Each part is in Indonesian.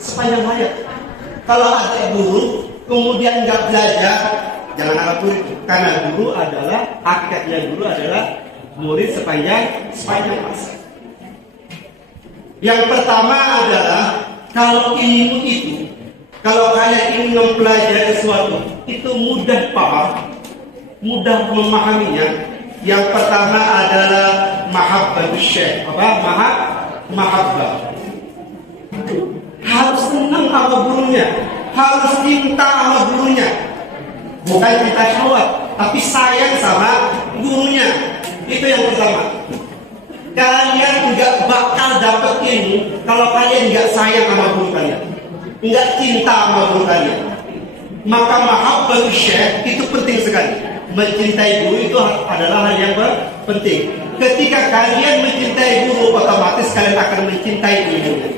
sepanjang hayat. Kalau ada guru kemudian nggak belajar, jangan harap murid, karena guru adalah hakikatnya guru adalah murid sepanjang masa. Yang pertama adalah kalau ilmu itu, kalau kalian ingin mempelajari sesuatu, itu mudah paham, mudah memahaminya. Yang pertama adalah mahabbatus syekh. Mahabbah. Harus senang sama gurunya, harus cinta sama gurunya. Bukan cinta syahwat, tapi sayang sama gurunya. Itu yang pertama. Kalian nggak bakal dapat ilmu kalau kalian nggak sayang sama guru kalian, nggak cinta sama guru kalian. Maka mahabbatus syekh itu penting sekali. Mencintai guru itu adalah hal yang penting. Ketika kalian mencintai guru, otomatis kalian akan mencintai ilmunya.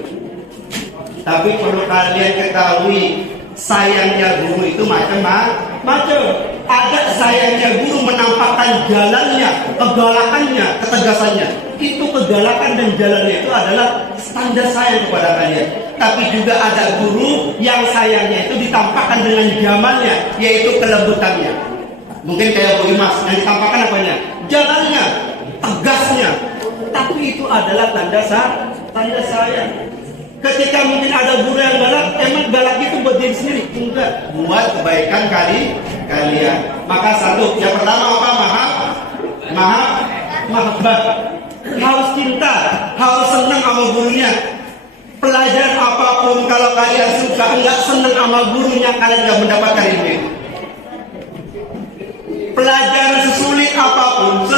Tapi perlu kalian ketahui, sayangnya guru itu macam-macam. Ada sayangnya guru menampakkan jalannya, kegalakannya, ketegasannya. Itu kegalakan dan jalannya itu adalah standar sayang kepada kalian. Tapi juga ada guru yang sayangnya itu ditampakkan dengan jamalnya, yaitu kelembutannya. Mungkin kayak Bu Imas yang ditampakkan apanya? Jalannya, tegasnya. Tapi itu adalah tanda sayang. Ketika mungkin ada guru yang galak, emang galak itu buat diri sendiri? Enggak, buat kebaikan kalian. Maka satu, yang pertama apa? Mahabbah. Harus cinta, harus senang sama gurunya. Pelajaran apapun kalau kalian suka, enggak senang sama gurunya, kalian enggak mendapatkan ilmu. Pelajaran sesulit apapun,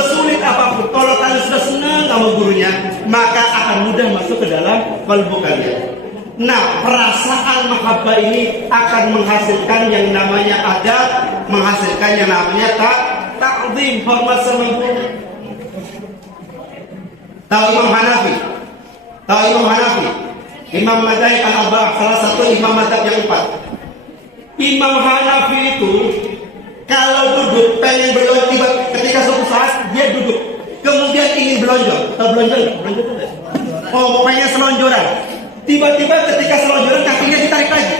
kalau kalian sudah senang sama gurunya, maka akan mudah masuk ke dalam kalbu kalian. Nah, perasaan mahabbah ini akan menghasilkan yang namanya adab, menghasilkan yang namanya ta'zim, hormat sama guru. Tahu Imam Hanafi? Imam Madzhab al-Arba'ah, salah satu imam madzhab yang 4. Imam Hanafi itu kalau duduk pengen berlonjor, ketika suatu saat dia duduk, kemudian ingin belonjor. Tahu belonjor itu enggak? Oh, pengen selonjoran. Tiba-tiba ketika selonjoran kakinya ditarik lagi.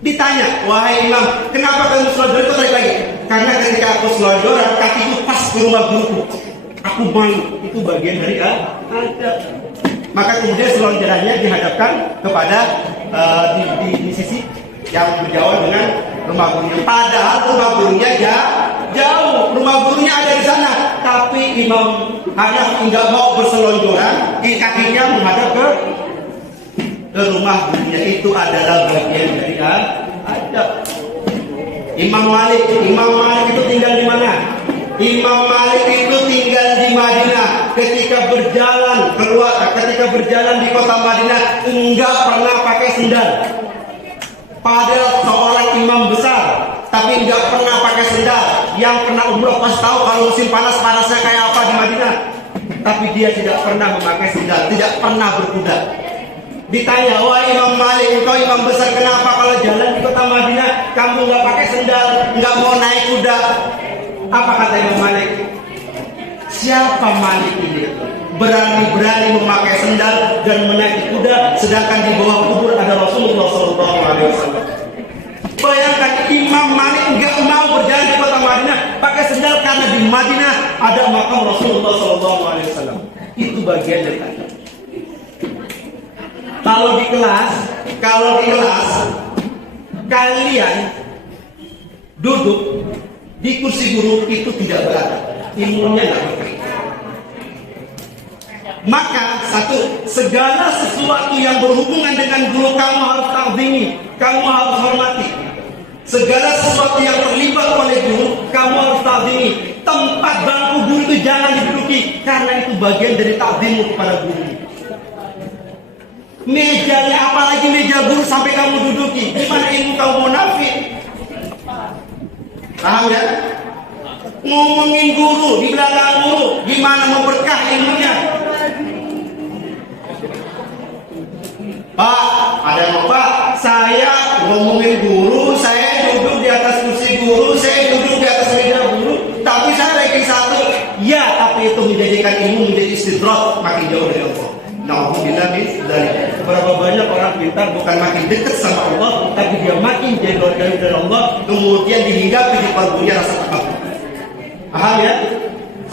Ditanya, wahai Imam, kenapa kamu selonjoran kok tarik lagi? Karena ketika aku selonjoran, kakiku pas ke rumah guruku. Aku malu. Itu bagian dari adab. Maka kemudian selonjorannya dihadapkan kepada di sisi yang berjauhan dengan rumah gurunya. Padahal rumah gurunya jauh, rumah gurunya ada di sana. Tapi Imam Hanafi tidak mau berselonjoran, kakinya menghadap ke rumah gurunya. Itu adalah bagian dari adab. Imam Malik itu tinggal di mana? Imam Malik itu tinggal di Madinah. Ketika berjalan di kota Madinah, enggak pernah pakai sendal. Padahal seorang imam besar, tapi enggak pernah pakai sendal. Yang pernah umroh pasti tahu kalau musim panasnya kayak apa di Madinah. Tapi dia tidak pernah memakai sendal, tidak pernah berkuda. Ditanya, wah Imam Malik, engkau imam besar, kenapa kalau jalan di kota Madinah kamu enggak pakai sendal, enggak mau naik kuda? Apa kata Imam Malik? Siapa Malik ini? Berani-berani memakai sendal dan menaiki kuda, sedangkan di bawah kubur ada Rasulullah SAW. Bayangkan Imam Malik nggak mau berjalan di kota Madinah pakai sendal karena di Madinah ada makam Rasulullah SAW. Itu bagian dari adab. Kalau di kelas kalian duduk di kursi guru itu tidak beradab, ilmunya nggak berkait. Maka segala sesuatu yang berhubungan dengan guru kamu harus ta'zimi, kamu harus hormati. Segala sesuatu yang terlibat oleh guru kamu harus ta'zimi. Tempat bangku guru itu jangan diduduki, karena itu bagian dari ta'zimmu kepada guru. Mejanya, apalagi meja guru sampai kamu duduki, gimana ilmu kamu munafik? Paham ya? Ngomongin guru di belakang guru, gimana mau berkah ilmunya? Pak, ada yang Pak, saya ngomongin guru, saya duduk di atas kursi guru, saya duduk di atas meja guru, tapi saya ranking 1. Ya, tapi itu menjadikan ilmu menjadi istidrak, makin jauh dari Allah. Nauzubillah min dzalik. berapa banyak orang pintar bukan makin dekat sama Allah, tapi dia makin jauh dari Allah, kemudian dihinggapi di kalbunya rasa takut. Paham ya?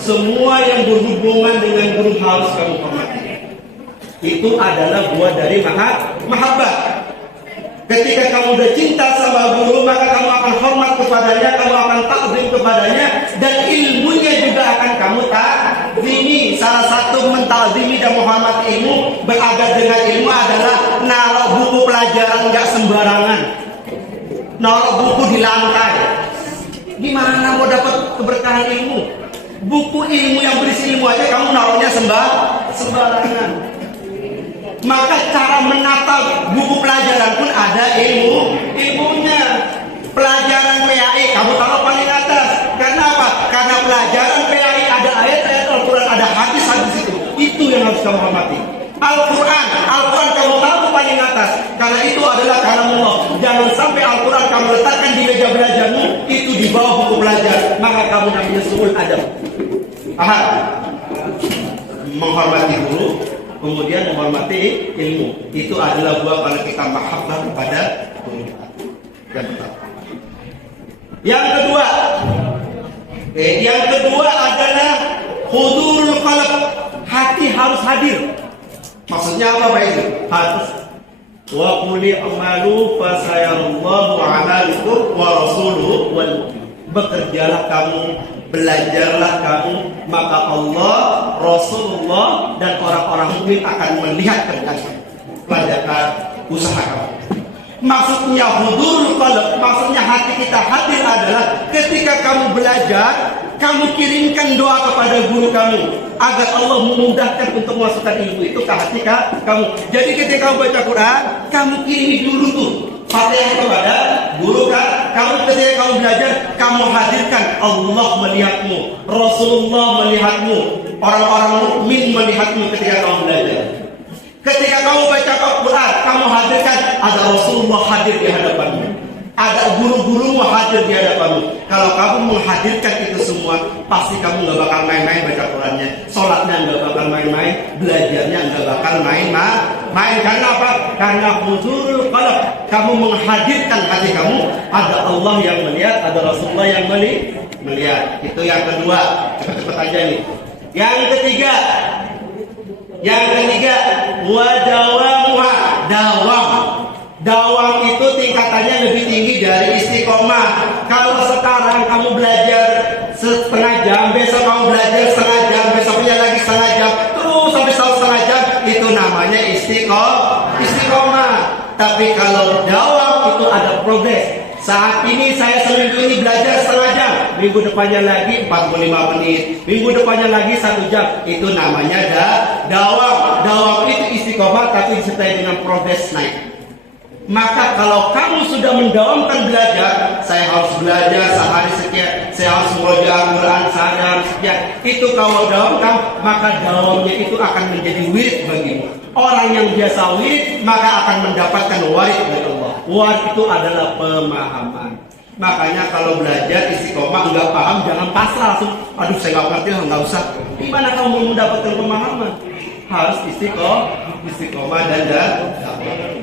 Semua yang berhubungan dengan guru harus kamu hormati. Itu adalah buah dari mahabbah. Ketika kamu udah cinta sama guru, maka kamu akan hormat kepadanya, kamu akan takzim kepadanya, dan ilmunya juga akan kamu takzimi. Salah satu mentakzimi dan menghormati ilmu, beradab dengan ilmu adalah naruh buku pelajaran nggak sembarangan, naruh buku di lantai. Gimana mau dapat keberkahan ilmu? Buku ilmu yang berisi ilmu aja kamu naruhnya sembarangan. Maka cara menata buku pelajaran pun ada ilmunya. Pelajaran PAI kamu taruh paling atas. Karena apa? Karena pelajaran PAI ada ayat-ayat Al-Quran, ada hadis-hadis itu yang harus kamu hormati. Al-Quran kamu taruh paling atas, karena itu adalah kalam Allah. Jangan sampai Al-Quran kamu letakkan di meja belajarmu, itu di bawah buku belajar, maka kamu namanya suul adab. Paham? Menghormati guru, kemudian menghormati ilmu, itu adalah buah kalau kita mahabbah kepada guru. Yang kedua adalah hudurul qalb, hati harus hadir. Maksudnya apa Pak itu? Harus wa quli amalu fa sayarallahu amalakum wa rasuluhu wal mu'min. Bekerjalah kamu, belajarlah kamu, maka Allah, Rasulullah dan orang-orang mukmin akan melihat kerjaan pelajaran usaha kamu. Maksudnya hudurul qalb, maksudnya hati kita hadir adalah ketika kamu belajar, kamu kirimkan doa kepada guru kamu agar Allah memudahkan untuk memasukkan ilmu itu ke hati kamu. Jadi ketika kamu baca Quran, kamu kirimi dulu tuh Fatihah kepada guru kamu. Ketika kamu belajar, kamu hadirkan Allah melihatmu, Rasulullah melihatmu, orang-orang mukmin melihatmu ketika kamu belajar. Ketika kamu baca Al-Quran, kamu hadirkan ada Rasulullah hadir di hadapanmu, ada guru-gurumu hadir di hadapanmu. Kalau kamu menghadirkan itu semua, pasti kamu nggak bakal main-main baca Qurannya, sholatnya nggak bakal main-main, belajarnya nggak bakal main. Karena apa? Karena huzurul qalb, kamu menghadirkan hati kamu, ada Allah yang melihat, ada Rasulullah yang melihat. Itu yang kedua. Cepat-cepat aja nih. Yang ketiga, wadawamuha, dawam itu tingkatannya lebih tinggi dari istiqomah. Kalau sekarang kamu belajar setengah jam, besok kamu belajar setengah jam, besoknya lagi setengah jam, terus sampai setengah jam, itu namanya istiqomah. Tapi kalau dawam itu ada progres. Saat ini saya seminggu ini belajar setengah jam, minggu depannya lagi 45 menit, minggu depannya lagi 1 jam. Itu namanya dawam. Dawam itu istiqomah tapi disertai dengan progres naik. Maka kalau kamu sudah mendawamkan belajar, saya harus belajar sehari sekian, saya harus membaca Al-Quran sehari harus sekian. Itu kalau dawamkan, maka dawamnya itu akan menjadi wirid bagimu. Orang yang biasa wirid, maka akan mendapatkan warid dari Allah. Warid itu adalah pemahaman. Makanya kalau belajar istiqomah nggak paham, jangan pasrah langsung. Aduh saya nggak ngerti, nggak usah. Gimana kamu mau mendapatkan pemahaman? Harus istiqomah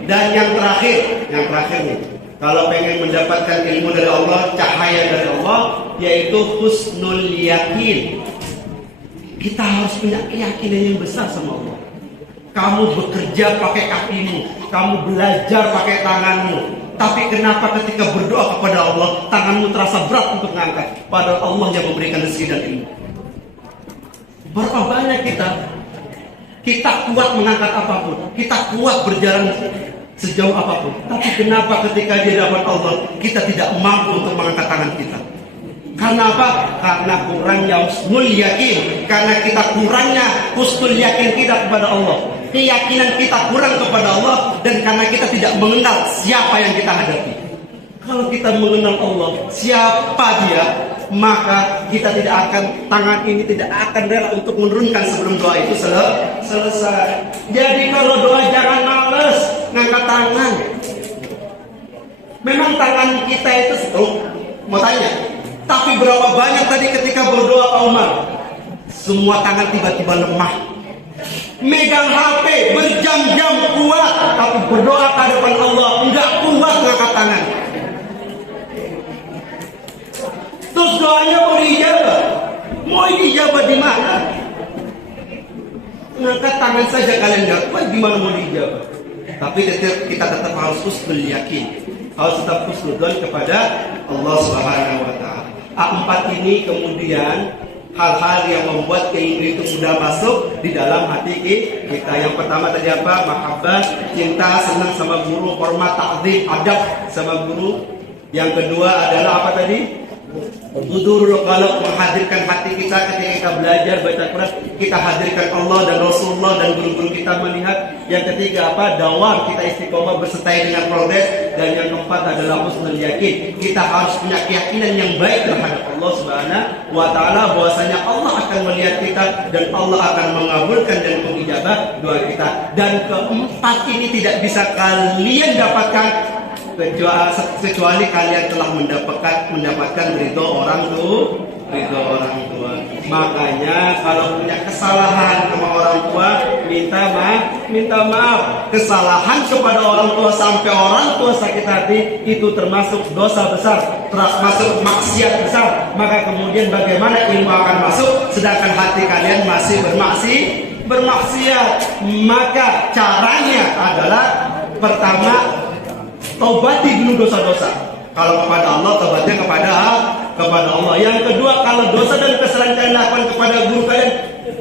dan yang terakhir nih, kalau pengen mendapatkan ilmu dari Allah, cahaya dari Allah, yaitu husnul yakin. Kita harus punya keyakinan yang besar sama Allah. Kamu bekerja pakai kakimu, kamu belajar pakai tanganmu, tapi kenapa ketika berdoa kepada Allah, tanganmu terasa berat untuk mengangkat, padahal Allah yang memberikan rezeki dan ilmu. Berapa banyak kita kuat mengangkat apapun, kita kuat berjalan sejauh apapun, tapi kenapa ketika di hadapan Allah kita tidak mampu untuk mengangkat tangan kita? Karena apa? Karena kurangnya husnul yakin, karena kita kurangnya husnul yakin kita kepada Allah, keyakinan kita kurang kepada Allah, dan karena kita tidak mengenal siapa yang kita hadapi. Kalau kita mengenal Allah, siapa Dia, maka kita tidak akan, tangan ini tidak akan rela untuk menurunkan sebelum doa itu selesai. Jadi kalau doa jangan males ngangkat tangan. Memang tangan kita itu mau tanya, tapi berapa banyak tadi ketika berdoa Pak Umar, semua tangan tiba-tiba lemah. megang HP berjam-jam kuat, tapi berdoa ke hadapan Allah enggak kuat ngangkat tangan. Terus doanya mau diijabah? Mau diijabah di mana? Ngangkat tangan saja kalian enggak kuat, gimana mau diijabah? Tapi kita tetap harus husnul yakin, harus tetap husnudzon kepada Allah Subhanahu wa taala. Empat ini kemudian hal-hal yang membuat keinginan itu sudah masuk di dalam hati kita. Yang pertama tadi apa? Mahabbah, cinta, senang sama guru, hormat, ta'zim, adab sama guru. Yang kedua adalah apa tadi? Hudurul qalb, menghadirkan hati kita ketika kita belajar baca Quran, kita hadirkan Allah dan Rasulullah dan guru-guru kita melihat. Yang ketiga apa? Dawam, kita istiqomah bersertai dengan progres. Dan yang keempat adalah husnul yakin, kita harus punya keyakinan yang baik terhadap Allah Subhanahu wa taala, bahwasanya Allah akan melihat kita dan Allah akan mengabulkan dan mengijabah doa kita. Dan keempat ini tidak bisa kalian dapatkan kecuali kalian telah mendapatkan ridho orang tua. Makanya kalau punya kesalahan sama orang tua, minta maaf. Kesalahan kepada orang tua sampai orang tua sakit hati itu termasuk dosa besar, termasuk maksiat besar. Maka kemudian bagaimana ilmu akan masuk sedangkan hati kalian masih bermaksiat? Maka caranya adalah pertama, taubati dulu dosa-dosa. Kalau kepada Allah, taubatnya kepada Allah. Yang kedua, kalau dosa dan kesalahan kalian lakukan kepada guru kalian,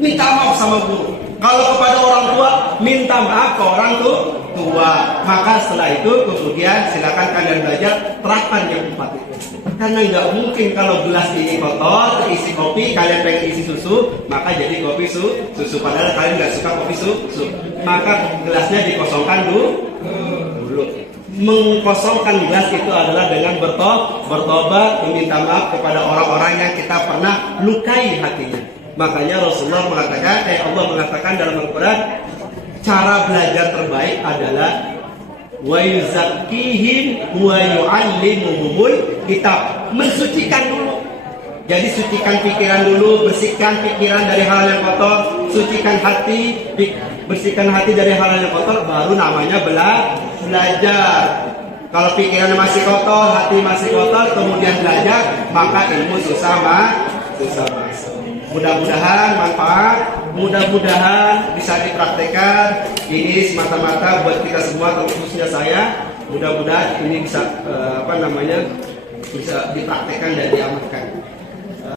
minta maaf sama guru. Kalau kepada orang tua, minta maaf ke orang tua. Maka setelah itu kemudian silakan kalian belajar terapkan yang empat itu. Karena nggak mungkin kalau gelas ini kotor, terisi kopi, kalian pengen isi susu, maka jadi kopi susu. Padahal kalian nggak suka kopi susu. Maka gelasnya dikosongkan dulu. Mengkosongkan gelas itu adalah dengan bertobat, meminta maaf kepada orang-orang yang kita pernah lukai hatinya. Makanya Rasulullah mengatakan, Allah mengatakan dalam Al-Quran, cara belajar terbaik adalah wa yuzakkihim wa yu'allimuhumul kitab. Mensucikan dulu. Jadi sucikan pikiran dulu, bersihkan pikiran dari hal yang kotor, sucikan hati, bersihkan hati dari hal yang kotor, baru namanya belajar. Kalau pikiran masih kotor, hati masih kotor, kemudian belajar, maka ilmu susah masuk. Mudah-mudahan manfaat, mudah-mudahan bisa dipraktekkan. Ini semata-mata buat kita semua, khususnya saya. Mudah-mudahan ini bisa bisa dipraktekkan dan diamalkan.